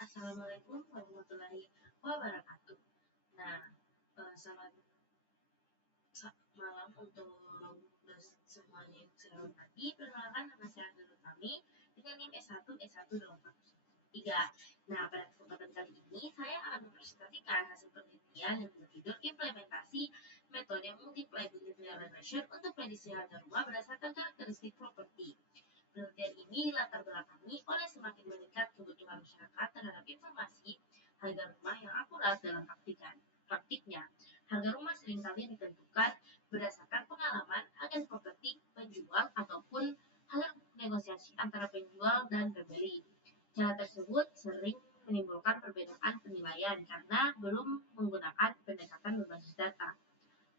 Assalamualaikum warahmatullahi wabarakatuh. Nah, selamat malam untuk semuanya yang saya hormati. Perkenalkan, nama saya Abdul Utami dengan NIM S1 S12413. Nah, pada kesempatan kali ini saya akan mempresentasikan hasil penelitian yang berjudul implementasi metode multiply linear regression untuk prediksi harga rumah berdasarkan karakteristik properti. Penelitian ini dilatar belakangi oleh semakin meningkat kebutuhan masyarakat terhadap informasi harga rumah yang akurat dalam praktiknya. Harga rumah seringkali ditentukan berdasarkan pengalaman agen properti, penjual, ataupun hasil negosiasi antara penjual dan pembeli. Cara tersebut sering menimbulkan perbedaan penilaian karena belum menggunakan pendekatan berbasis data.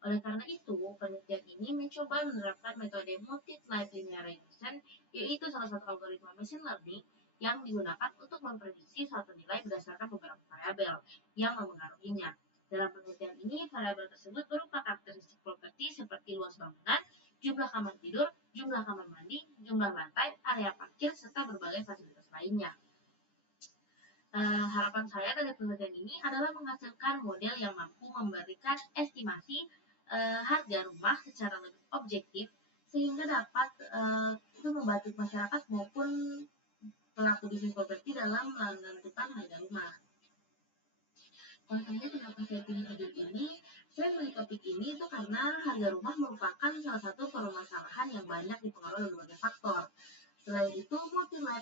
Oleh karena itu, penelitian ini mencoba menerapkan metode multiply linear regression, yaitu salah satu algoritma machine learning yang digunakan untuk memprediksi suatu nilai berdasarkan beberapa variabel yang mempengaruhinya. Dalam penelitian ini, variabel tersebut berupa karakteristik properti seperti luas bangunan, jumlah kamar tidur, jumlah kamar mandi, jumlah lantai, area parkir, serta berbagai fasilitas lainnya. Harapan saya dari penelitian ini adalah menghasilkan model yang mampu memberikan estimasi harga rumah secara lebih objektif sehingga dapat itu membantu masyarakat maupun pelaku bisnis properti dalam menentukan harga rumah. Makanya kenapa saya pilih video ini? Saya pilih topik ini itu karena harga rumah merupakan salah satu permasalahan yang banyak dipengaruhi oleh berbagai faktor. Selain itu, multiply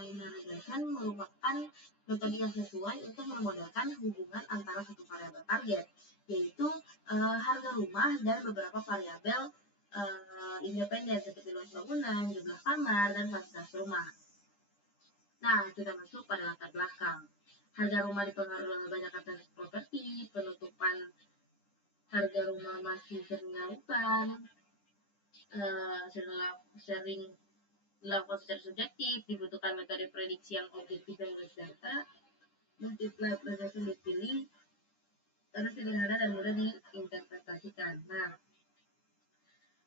linear regression merupakan metode yang sesuai untuk memodelkan hubungan antara satu variabel target, yaitu harga rumah dan beberapa variabel independen seperti luas bangunan, jumlah kamar, dan fasilitas rumah. Nah, kita masuk pada latar belakang. Harga rumah dipengaruhi oleh banyak karakteristik properti, penutupan harga rumah masih sering dilakukan, sering dilakukan secara subjektif, dibutuhkan metode prediksi yang objektif dan berdasar, multiply regression dipilih, karena sederhana dan mudah diinterpretasikan. Nah,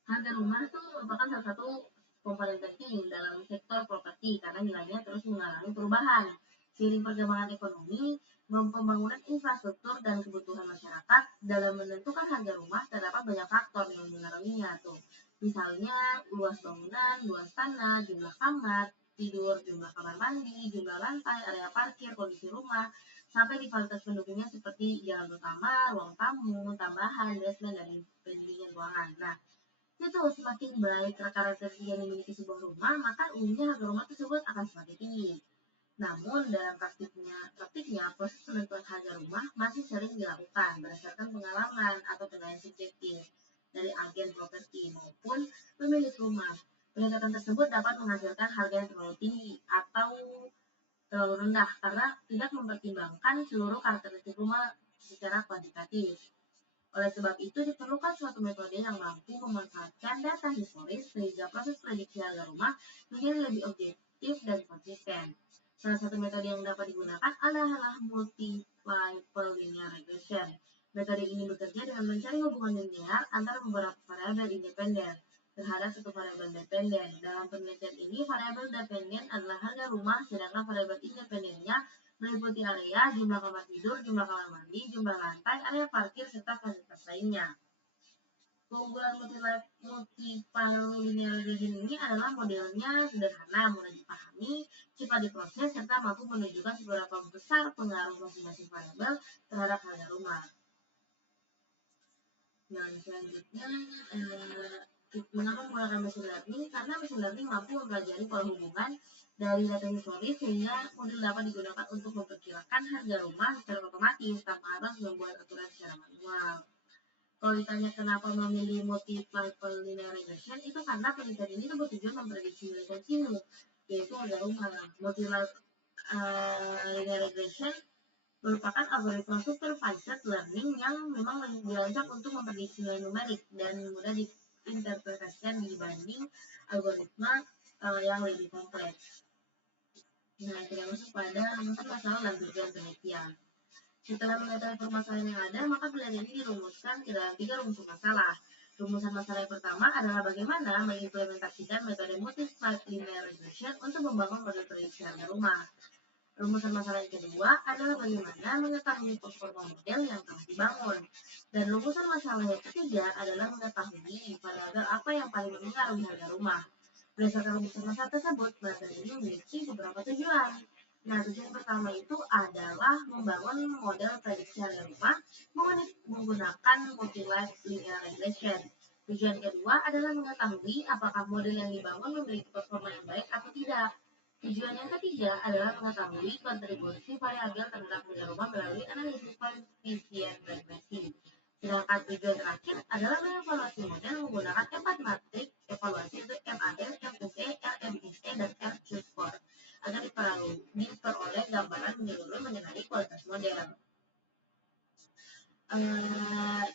harga rumah itu merupakan salah satu komponen penting dalam sektor properti karena nilainya terus mengalami perubahan. Seiring perkembangan ekonomi, pembangunan infrastruktur dan kebutuhan masyarakat dalam menentukan harga rumah terdapat banyak faktor yang mengaruhinya tuh. Misalnya luas bangunan, luas tanah, jumlah kamar tidur, jumlah kamar mandi, jumlah lantai, area parkir, kondisi rumah, sampai rivalitas pendukungnya seperti jalan utama, ruang tamu, tambahan, basement, dan pendingin ruangan. Nah, itu semakin baik karakteristik yang dimiliki sebuah rumah, maka umumnya harga rumah tersebut akan semakin tinggi. Namun dalam praktiknya proses penentuan harga rumah masih sering dilakukan berdasarkan pengalaman atau penilaian subjektif dari agen properti maupun pemilik rumah. Pendekatan tersebut dapat menghasilkan harga yang terlalu tinggi atau terlalu rendah karena tidak mempertimbangkan seluruh karakteristik rumah secara kuantitatif. Oleh sebab itu, diperlukan suatu metode yang mampu memanfaatkan data historis sehingga proses prediksi harga rumah menjadi lebih objektif dan konsisten. Salah satu metode yang dapat digunakan adalah multiply linear regression. Metode ini bekerja dengan mencari hubungan linear antara beberapa variabel independen terhadap satu variabel dependen. Dalam penelitian ini, variabel dependen adalah harga rumah, sedangkan variabel independennya meliputi area, jumlah kamar tidur, jumlah kamar mandi, jumlah lantai, area parkir, serta fasilitas lainnya. Keunggulan multiply linear regression ini adalah modelnya sederhana, mudah dipahami, cepat diproses, serta mampu menunjukkan seberapa besar pengaruh masing-masing variabel terhadap harga rumah. Nah, selanjutnya, mengapa menggunakan machine learning? Karena machine learning mampu mempelajari pola hubungan dari data historis sehingga model dapat digunakan untuk memperkirakan harga rumah secara otomatis tanpa harus membuat aturan secara manual. Kalau ditanya kenapa memilih multiply linear regression, itu karena penelitian ini bertujuan memprediksi nilai kontinu, yaitu harga rumah. Multiply linear regression merupakan algoritma supervised learning yang memang dirancang untuk memprediksi nilai numerik dan mudah diinterpretasikan dibanding algoritma yang lebih kompleks. Nah, kita masuk pada rumus masalah dan tujuan penelitian. Setelah mengetahui permasalahan yang ada, maka penelitian ini dirumuskan ke dalam 3 rumus masalah. Rumusan masalah yang pertama adalah bagaimana mengimplementasikan metode multi-site linear regression untuk membangun model prediksi harga rumah. Rumusan masalah yang kedua adalah bagaimana mengetahui performa model yang telah dibangun. Dan rumusan masalah yang ketiga adalah mengetahui variabel apa yang paling mempengaruhi harga rumah. Berdasarkan rumusan masalah tersebut, materi ini memiliki beberapa tujuan. Nah, tujuan pertama itu adalah membangun model prediksi harga rumah menggunakan multi-life linear regression. Tujuan kedua adalah mengetahui apakah model yang dibangun memiliki performa yang baik atau tidak. Tujuan yang ketiga adalah mengetahui kontribusi variabel terhadap harga rumah melalui analisis koefisien regresi. Sedangkan tujuan terakhir adalah mengevaluasi model menggunakan 4 matrik evaluasi untuk MAD, MUE, LMSE, dan R-Q-score agar diperoleh gambaran menyeluruh mengenai kualitas model.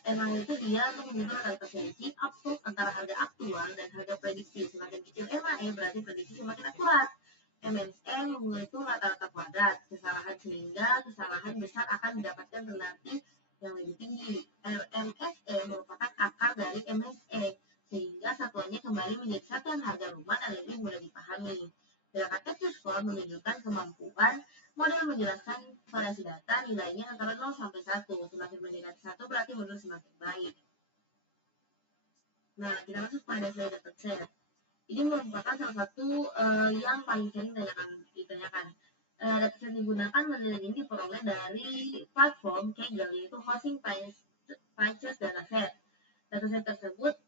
MAD itu dia menunjukkan angka prediksi absolut antara harga aktual dan harga prediksi. Semakin kecil MAE berarti prediksi semakin akurat. MSE menghitung rata-rata kuadrat kesalahan sehingga kesalahan besar akan mendapatkan relatif yang lebih tinggi. LMSE merupakan akar dari MSE sehingga satuannya kembali menjadi satuan harga rumah dan lebih mudah dipahami. Sedangkan X-score menunjukkan kemampuan model menjelaskan variasi data nilainya antara 0 sampai 1. Semakin mendekati 1 berarti model semakin baik. Nah, kita masuk pada slide dataset. Ini merupakan salah satu yang paling sering ditanyakan. Dataset yang digunakan model ini diperoleh dari platform Kaggle, yaitu Housing Prices Dataset. Dataset tersebut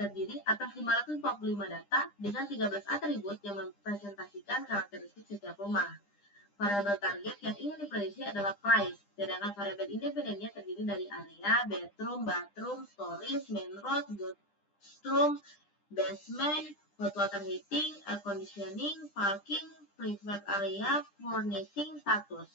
terdiri atas 545 data dengan 13 atribut yang mempresentasikan karakteristik setiap rumah. Variabel target yang ingin diprediksi adalah price, sedangkan variabel independennya terdiri dari area, bedroom, bathroom, storage, main road, guestroom, basement, hot water heating, air conditioning, parking, private area, furnishing, status.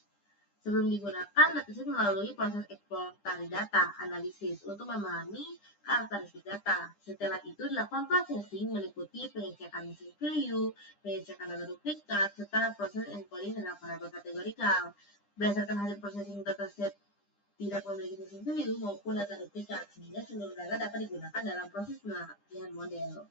Sebelum digunakan, dataset melalui proses eksplorasi data, analisis, untuk memahami karakteristik data. Setelah itu dilakukan processing meliputi pengecekan mesin value, pengecekan data duplikat, serta proses encoding dengan variabel kategorikal. Berdasarkan hasil processing dataset tidak memiliki mesin value maupun data duplikat, sehingga seluruh data dapat digunakan dalam proses pelatihan model.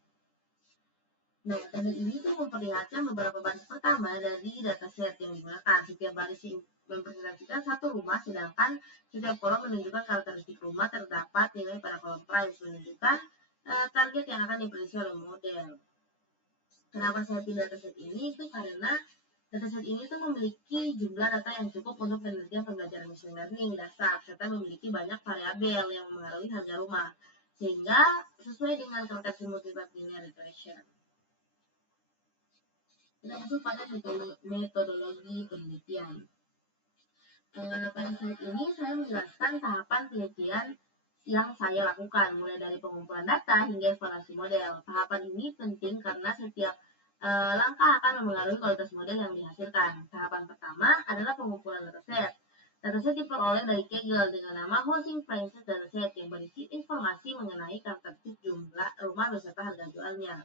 Nah, tabel ini tuh memperlihatkan beberapa baris pertama dari dataset yang digunakan. Setiap baris mempresentasikan satu rumah, sedangkan setiap kolom menunjukkan karakteristik rumah. Terdapat nilai pada kolom price menunjukkan target yang akan diprediksi oleh model. Kenapa saya pilih dataset ini? Itu karena dataset ini tuh memiliki jumlah data yang cukup untuk penelitian pembelajaran machine learning dasar, serta memiliki banyak variabel yang mengaruhi harga rumah, sehingga sesuai dengan karakteristik multi-linear linear regression. Kita masuk pada metodologi penelitian. Pada slide ini saya menjelaskan tahapan penelitian yang saya lakukan, mulai dari pengumpulan data hingga evaluasi model. Tahapan ini penting karena setiap langkah akan mempengaruhi kualitas model yang dihasilkan. Tahapan pertama adalah pengumpulan dataset. Dataset diperoleh dari Kaggle dengan nama Housing Prices Dataset yang berisi informasi mengenai karakteristik jumlah rumah beserta harga jualnya.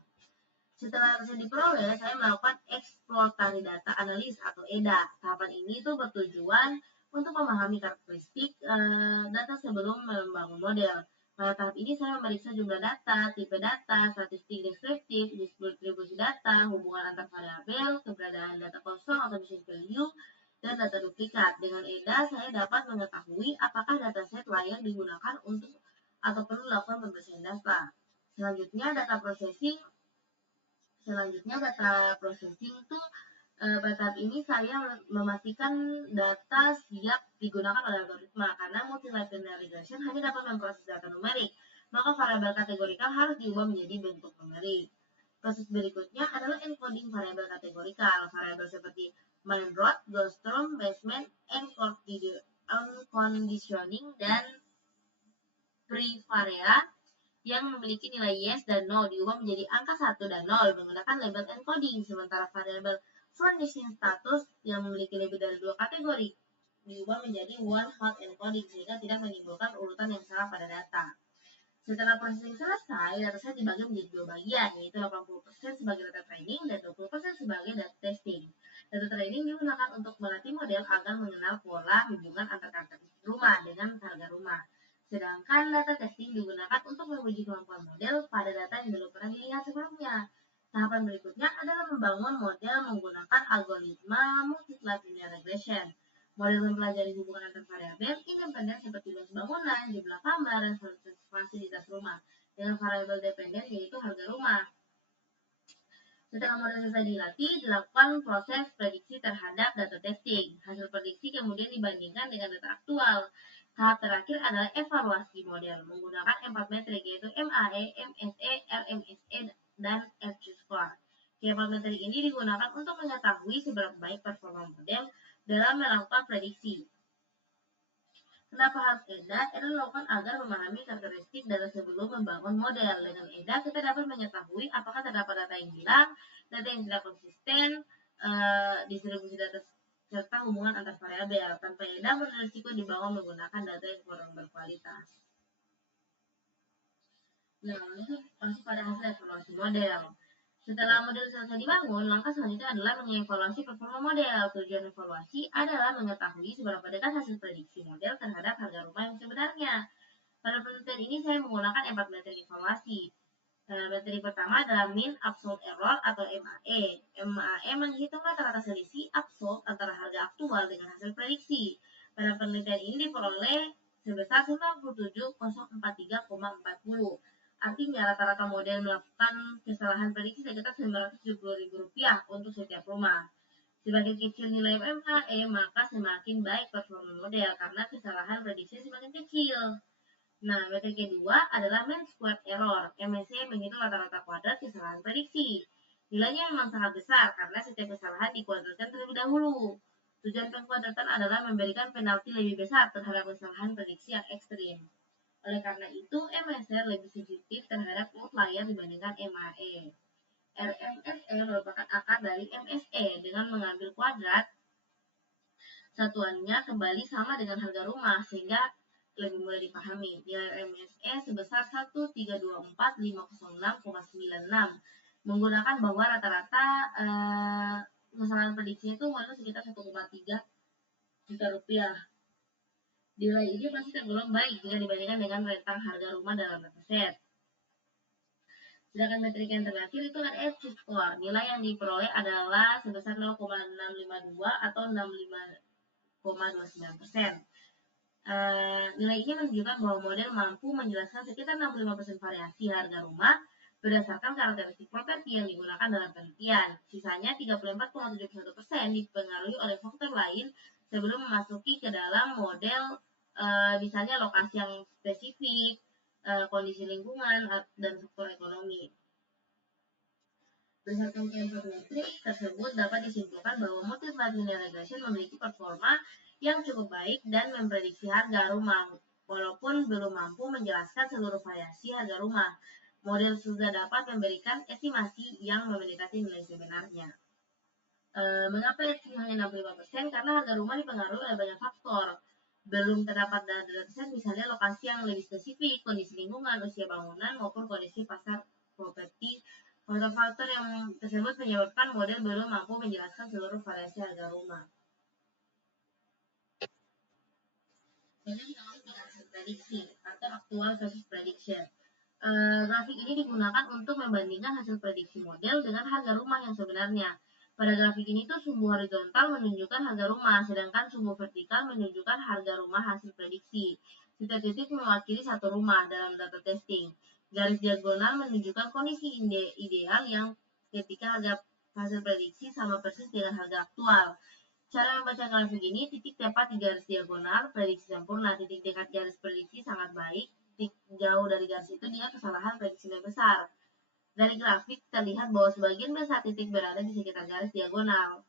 Setelah dataset diperoleh, saya melakukan eksplorasi data analis atau EDA. Tahapan ini tuh bertujuan untuk memahami karakteristik data sebelum membangun model. Pada tahap ini saya memeriksa jumlah data, tipe data, statistik deskriptif, distribusi data, hubungan antar variabel, keberadaan data kosong atau machine value, dan data duplikat. Dengan EDA, saya dapat mengetahui apakah dataset layak digunakan untuk atau perlu dilakukan pembersihan data. Selanjutnya, data processing itu pada tahap ini saya memastikan data siap digunakan oleh algoritma karena multi-linear regression hanya dapat memproses data numerik, maka variabel kategorikal harus diubah menjadi bentuk numerik. Proses berikutnya adalah encoding variabel kategorikal. Variabel seperti main road, guestroom, basement, conditioning, dan privarea yang memiliki nilai yes dan no diubah menjadi angka 1 dan 0 menggunakan label encoding, sementara variabel furnishing status yang memiliki lebih dari 2 kategori diubah menjadi one hot encoding sehingga tidak menimbulkan urutan yang salah pada data. Setelah processing selesai, dataset dibagi menjadi 2 bagian, yaitu 80% sebagai data training dan 20% sebagai data testing. Data training digunakan untuk melatih model agar mengenal pola hubungan antar karakteristik rumah dengan harga rumah. Sedangkan data testing digunakan untuk menguji kemampuan membangun model menggunakan algoritma multi-flat linear regression. Model mempelajari hubungan antar variabel independen seperti luas bangunan, jumlah kamar, dan fasilitas rumah, dengan variabel dependen yaitu harga rumah. Setelah model selesai dilatih, dilakukan proses prediksi terhadap data testing. Hasil prediksi kemudian dibandingkan dengan data aktual. Tahap terakhir adalah evaluasi model menggunakan 4 metrik yaitu MAE, MSE, RMSE, dan R-score. Keempat metrik ini digunakan untuk mengetahui seberapa baik performa model dalam melakukan prediksi. Kenapa harus EDA? EDA dilakukan agar memahami karakteristik data sebelum membangun model. Dengan EDA, kita dapat mengetahui apakah terdapat data yang hilang, data yang tidak konsisten, distribusi data, serta hubungan antar variabel. Tanpa EDA, model risiko dibangun menggunakan data yang kurang berkualitas. Nah, masuk pada hasil evaluasi model. Setelah model selesai dibangun, langkah selanjutnya adalah mengevaluasi performa model. Tujuan evaluasi adalah mengetahui seberapa dekat hasil prediksi model terhadap harga rumah yang sebenarnya. Pada penelitian ini saya menggunakan 4 metrik evaluasi. Metrik pertama adalah mean absolute error atau MAE. MAE menghitung rata-rata selisih absolut antara harga aktual dengan hasil prediksi. Pada penelitian ini diperoleh sebesar 97,043,40. Artinya rata-rata model melakukan kesalahan prediksi sekitar Rp970.000 untuk setiap rumah. Semakin kecil nilai MAE, maka semakin baik performa model karena kesalahan prediksi semakin kecil. Nah, metrik kedua adalah mean squared error. MSE menghitung rata-rata kuadrat kesalahan prediksi. Nilainya memang sangat besar karena setiap kesalahan dikuadratkan terlebih dahulu. Tujuan pengkuadratan adalah memberikan penalti lebih besar terhadap kesalahan prediksi yang ekstrim. Oleh karena itu, MSR lebih sensitif terhadap outlier dibandingkan MAE. RMSE merupakan akar dari MSE dengan mengambil kuadrat satuannya kembali sama dengan harga rumah sehingga lebih mudah dipahami. Nilai MSE sebesar 1324506,96 menggunakan bahwa rata-rata kesalahan prediksinya itu modal sekitar 1,3 juta rupiah. Nilai ini masih tergolong baik jika dibandingkan dengan rentang harga rumah dalam dataset. Sedangkan metrik yang terakhir itu adalah R-score. Nilai yang diperoleh adalah sebesar 0,652 atau 65,29%. Nilai ini menunjukkan bahwa model mampu menjelaskan sekitar 65% variasi harga rumah berdasarkan karakteristik properti yang digunakan dalam penelitian. Sisanya 34,71% dipengaruhi oleh faktor lain sebelum memasuki ke dalam model, misalnya lokasi yang spesifik, kondisi lingkungan, dan faktor ekonomi. Berdasarkan keempat metrik tersebut dapat disimpulkan bahwa multi-flat linear regression memiliki performa yang cukup baik dan memprediksi harga rumah, walaupun belum mampu menjelaskan seluruh variasi harga rumah. Model sudah dapat memberikan estimasi yang mendekati nilai sebenarnya. Mengapa estimasinya 65%? Karena harga rumah dipengaruhi oleh banyak faktor. Belum terdapat dataset misalnya lokasi yang lebih spesifik, kondisi lingkungan, usia bangunan, maupun kondisi pasar properti. Faktor-faktor yang tersebut menyebabkan model belum mampu menjelaskan seluruh variasi harga rumah. Ini hasil prediksi atau actual versus prediction. Grafik ini digunakan untuk membandingkan hasil prediksi model dengan harga rumah yang sebenarnya. Pada grafik ini tuh sumbu horizontal menunjukkan harga rumah, sedangkan sumbu vertikal menunjukkan harga rumah hasil prediksi. Setiap titik mewakili satu rumah dalam data testing. Garis diagonal menunjukkan kondisi ideal yang ketika harga hasil prediksi sama persis dengan harga aktual. Cara membaca grafik ini, titik tepat di garis diagonal, prediksi sempurna. Titik dekat garis prediksi sangat baik. Titik jauh dari garis itu dia kesalahan prediksi lebih besar. Dari grafik terlihat bahwa sebagian besar titik berada di sekitar garis diagonal.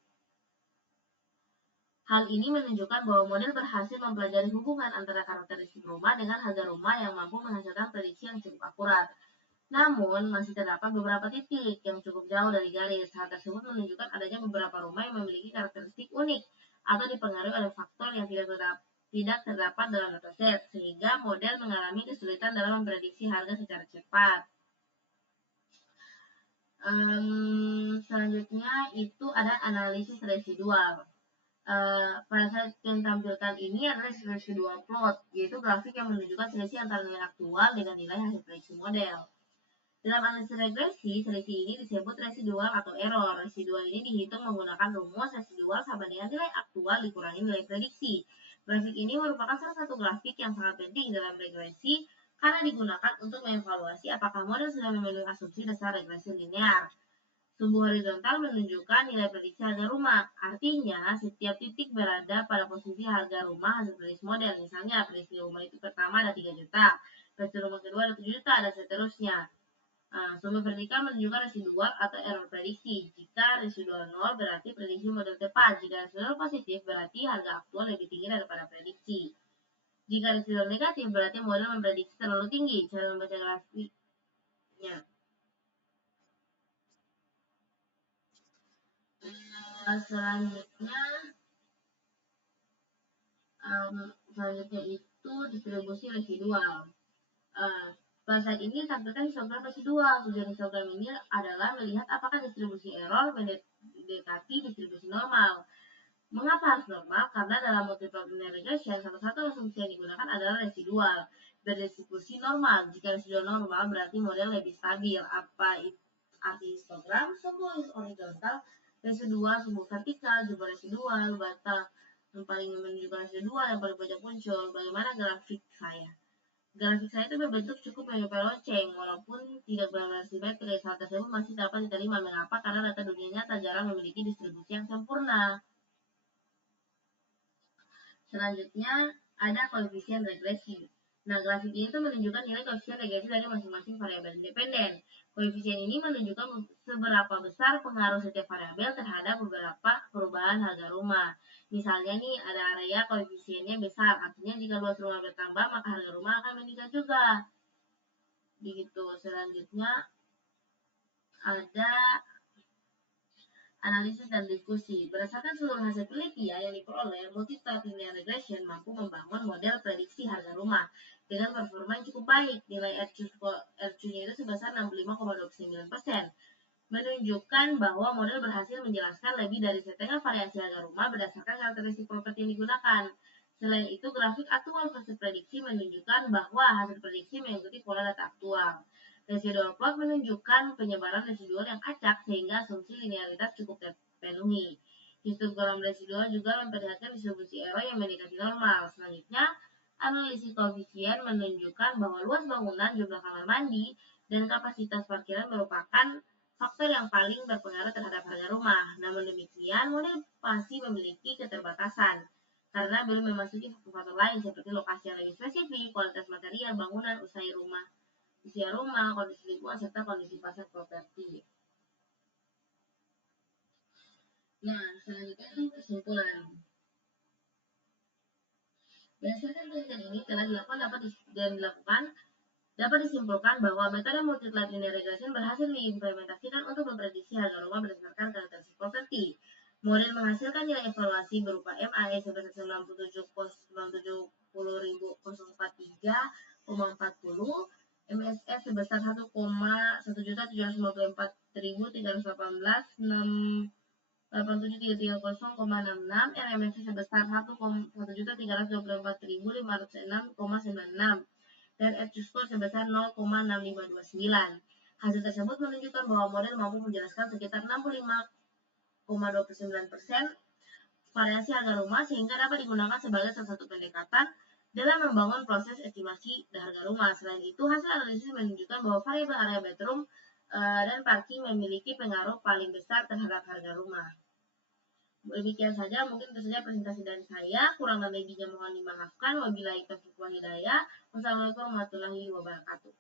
Hal ini menunjukkan bahwa model berhasil mempelajari hubungan antara karakteristik rumah dengan harga rumah yang mampu menghasilkan prediksi yang cukup akurat. Namun, masih terdapat beberapa titik yang cukup jauh dari garis. Hal tersebut menunjukkan adanya beberapa rumah yang memiliki karakteristik unik atau dipengaruhi oleh faktor yang tidak terdapat dalam dataset, sehingga model mengalami kesulitan dalam memprediksi harga secara cepat. Selanjutnya itu ada analisis residual. Pada saat yang tampilkan ini adalah residual plot, yaitu grafik yang menunjukkan selisih antara nilai aktual dengan nilai hasil prediksi model. Dalam analisis regresi, selisih ini disebut residual atau error. Residual ini dihitung menggunakan rumus residual sama dengan nilai aktual dikurangi nilai prediksi. Grafik ini merupakan salah satu grafik yang sangat penting dalam regresi karena digunakan untuk mengevaluasi apakah model sudah memenuhi asumsi dasar regresi linear. Sumbu horizontal menunjukkan nilai prediksi harga rumah. Artinya, setiap titik berada pada posisi harga rumah hasil prediksi model. Misalnya, prediksi rumah itu pertama ada 3 juta, prediksi rumah kedua ada 7 juta, dan seterusnya. Sumber vertikal menunjukkan residual atau error prediksi. Jika residual 0 berarti prediksi model tepat. Jika residual positif berarti harga aktual lebih tinggi daripada prediksi. Jika residual negatif berarti model memprediksi terlalu tinggi. Cara membaca grafiknya. Selanjutnya itu distribusi residual. Pada saat ini tampilkan histogram residual. Tujuan histogram ini adalah melihat apakah distribusi error mendekati distribusi normal. Mengapa harus normal? Karena dalam multiple linear regression, salah satu asumsi yang digunakan adalah residual berdistribusi normal. Jika residual normal berarti model lebih stabil. Apa arti histogram? Sumbu horizontal residual, sumbu vertikal, jumlah residual, bata yang paling menunjukkan residual, yang paling banyak muncul. Bagaimana grafik saya? Grafik saya itu berbentuk cukup menyerupai lonceng, walaupun tidak benar-benar simetris. Hal tersebut masih dapat diterima. Mengapa? Karena data dunia nyata jarang memiliki distribusi yang sempurna. Selanjutnya, ada koefisien regresi. Nah, grafik ini itu menunjukkan nilai koefisien regresi dari masing-masing variabel independen. Koefisien ini menunjukkan seberapa besar pengaruh setiap variabel terhadap beberapa perubahan harga rumah. Misalnya nih, ada area koefisiennya besar, artinya jika luas rumah bertambah, maka harga rumah akan meningkat juga. Begitu. Selanjutnya, ada analisis dan diskusi. Berdasarkan seluruh hasil penelitian yang diperoleh, multi-step linear regression mampu membangun model prediksi harga rumah dengan performa yang cukup baik. Nilai RQ-nya itu sebesar 65,29%, menunjukkan bahwa model berhasil menjelaskan lebih dari setengah variasi harga rumah berdasarkan karakteristik properti yang digunakan. Selain itu, grafik aktual versus prediksi menunjukkan bahwa hasil prediksi mengikuti pola data aktual. Residual plot menunjukkan penyebaran residual yang acak sehingga asumsi linearitas cukup terpenuhi. Histogram residual juga memperlihatkan distribusi error yang mendekati normal. Selanjutnya, analisis koefisien menunjukkan bahwa luas bangunan, jumlah kamar mandi, dan kapasitas parkiran merupakan faktor yang paling berpengaruh terhadap harga rumah. Namun demikian, model pasti memiliki keterbatasan karena belum memasuki faktor lain seperti lokasi yang lebih spesifik, kualitas material, bangunan, usia rumah, kondisi lingkungan, serta kondisi pasar properti. Nah, selanjutnya itu kesimpulan. Berdasarkan penelitian ini telah dapat disimpulkan bahwa metode multi-flat linear regression berhasil diimplementasikan untuk memprediksi harga rumah berdasarkan karakteristik properti. Model menghasilkan nilai evaluasi berupa MAE sebesar 97.043,40, MSF sebesar 1,1.350.318, RMSF sebesar 1.1.324.506,96, dan R-score sebesar 0,6529. Hasil tersebut menunjukkan bahwa model mampu menjelaskan sekitar 65,29% variasi harga rumah sehingga dapat digunakan sebagai salah satu pendekatan dalam membangun proses estimasi harga rumah. Selain itu, hasil analisis menunjukkan bahwa variabel area bedroom dan parking memiliki pengaruh paling besar terhadap harga rumah. Demikian saja, mungkin itu saja presentasi dari saya. Kurang dan lebihnya mohon dimaafkan. Wabillahi taufiq wal hidayah. Wassalamualaikum warahmatullahi wabarakatuh.